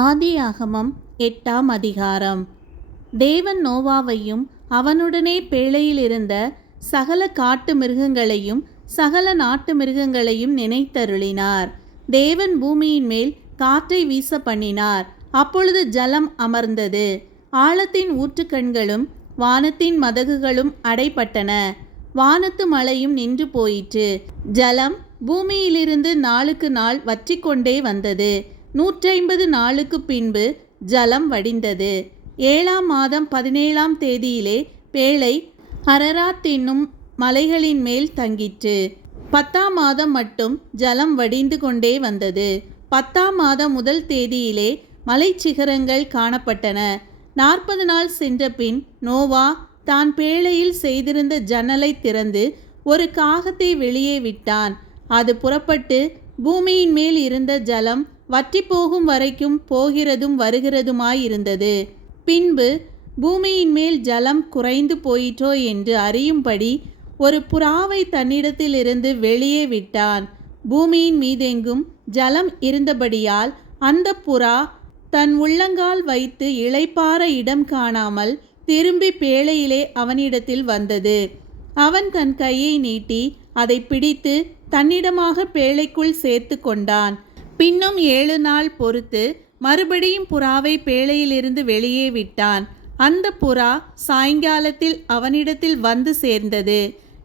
ஆதியாகமம் 8ஆம் அதிகாரம். தேவன் நோவாவையும் அவனுடனே பேழையில் இருந்த சகல காட்டு மிருகங்களையும் சகல நாட்டு மிருகங்களையும் நினைத்தருளினார். தேவன் பூமியின் மேல் காற்றை வீச பண்ணினார். அப்பொழுது ஜலம் அமர்ந்தது. ஆழத்தின் ஊற்றுக்கண்களும் வானத்தின் மதகுகளும் அடைபட்டன. வானத்து மழையும் நின்று போயிற்று. ஜலம் பூமியிலிருந்து நாளுக்கு நாள் வற்றிக்கொண்டே வந்தது. 150 நாளுக்கு பின்பு ஜலம் வடிந்தது. 7ஆம் மாதம் 17ஆம் தேதியிலே பேழை அரராத் என்னும் மலைகளின் மேல் தங்கிற்று. 10ஆம் மாதம் மட்டும் ஜலம் வடிந்து கொண்டே வந்தது. 10ஆம் மாதம் முதல் தேதியிலே மலைச்சிகரங்கள் காணப்பட்டன. 40 நாள் சென்ற பின் நோவா தான் பேழையில் செய்திருந்த ஜன்னலை திறந்து ஒரு காகத்தை வெளியே விட்டான். அது புறப்பட்டு பூமியின் மேல் இருந்த ஜலம் வற்றி போகும் வரைக்கும் போகிறதும் வருகிறதுமாயிருந்தது. பின்பு பூமியின் மேல் ஜலம் குறைந்து போயிற்றோ என்று அறியும்படி ஒரு புறாவை தன்னிடத்திலிருந்து வெளியே விட்டான். பூமியின் மீதெங்கும் ஜலம் இருந்தபடியால் அந்த புறா தன் உள்ளங்கால் வைத்து இளைப்பாற இடம் காணாமல் திரும்பி பேழையிலே அவனிடத்தில் வந்தது. அவன் தன் கையை நீட்டி அதை பிடித்து தன்னிடமாக பேழைக்குள் சேர்த்து கொண்டான். பின்னும் 7 நாள் பொறுத்து மறுபடியும் புறாவை பேழையிலிருந்து வெளியே விட்டான். அந்த புறா சாயங்காலத்தில் அவனிடத்தில் வந்து சேர்ந்தது.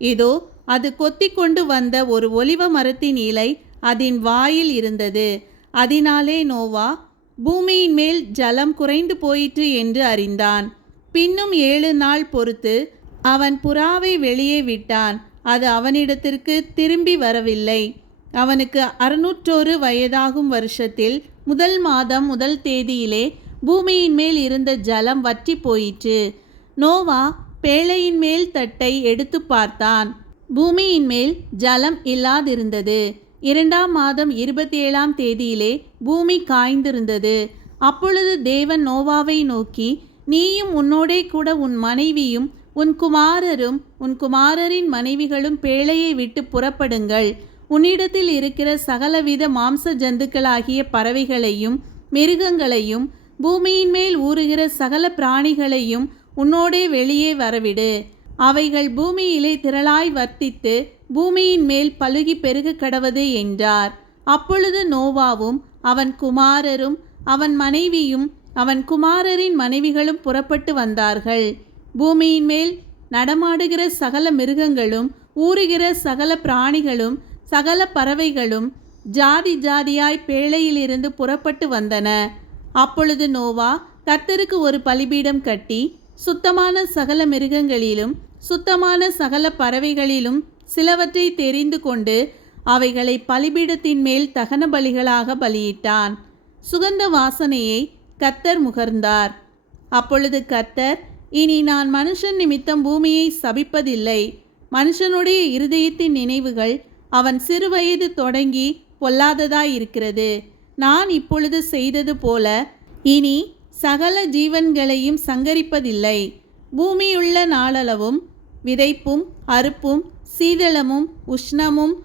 இதோ அது கொத்தி கொண்டு வந்த ஒரு ஒலிவ மரத்தின் இலை அதன் வாயில் இருந்தது. அதனாலே நோவா பூமியின் மேல் ஜலம் குறைந்து போயிற்று என்று அறிந்தான். பின்னும் 7 நாள் பொறுத்து அவன் புறாவை வெளியே விட்டான். அது அவனிடத்திற்கு திரும்பி வரவில்லை. அவனுக்கு 601 வயதாகும் வருஷத்தில் முதல் மாதம் முதல் தேதியிலே பூமியின் மேல் இருந்த ஜலம் வற்றி போயிற்று. நோவா பேழையின் மேல் தட்டை எடுத்து பார்த்தான். பூமியின் மேல் ஜலம் இல்லாதிருந்தது. 2ஆம் மாதம் 27ஆம் தேதியிலே பூமி காய்ந்திருந்தது. அப்பொழுது தேவன் நோவாவை நோக்கி, நீயும் உன்னோடே கூட உன் மனைவியும் உன் குமாரரும் உன் குமாரரின் மனைவிகளும் பேழையை விட்டு புறப்படுங்கள். உன்னிடத்தில் இருக்கிற சகலவித மாம்ச ஜந்துக்களாகிய பறவைகளையும் மிருகங்களையும் பூமியின் மேல் ஊறுகிற சகல பிராணிகளையும் உன்னோடே வெளியே வரவிடு. அவைகள் பூமியிலே திரளாய் வர்த்தித்து பூமியின் மேல் பலுகி பெருக கடவது என்றார். அப்பொழுது நோவாவும் அவன் குமாரரும் அவன் மனைவியும் அவன் குமாரரின் மனைவிகளும் புறப்பட்டு வந்தார்கள். பூமியின் மேல் நடமாடுகிற சகல மிருகங்களும் ஊறுகிற சகல பிராணிகளும் சகல பறவைகளும் ஜாதி ஜாதியாய் பேழையிலிருந்து புறப்பட்டு வந்தன. அப்பொழுது நோவா கர்த்தருக்கு ஒரு பலிபீடம் கட்டி சுத்தமான சகல மிருகங்களிலும் சுத்தமான சகல பறவைகளிலும் சிலவற்றை தெரிந்து கொண்டு அவைகளை பலிபீடத்தின் மேல் தகன பலிகளாக பலியிட்டான். சுகந்த வாசனையை கர்த்தர் முகர்ந்தார். அப்பொழுது கர்த்தர், இனி நான் மனுஷன் நிமித்தம் பூமியை சபிப்பதில்லை. மனுஷனுடைய இருதயத்தின் நினைவுகள் அவன் சிறுவயது தொடங்கி பொல்லாததாயிருக்கிறது. நான் இப்பொழுது செய்தது போல இனி சகல ஜீவன்களையும் சங்கரிப்பதில்லை. பூமியுள்ள நாளளவும் விதைப்பும் அறுப்பும் சீதளமும் உஷ்ணமும்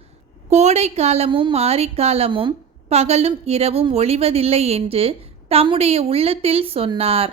கோடை காலமும் மாரிக்காலமும் பகலும் இரவும் ஒழிவதில்லை என்று தம்முடைய உள்ளத்தில் சொன்னார்.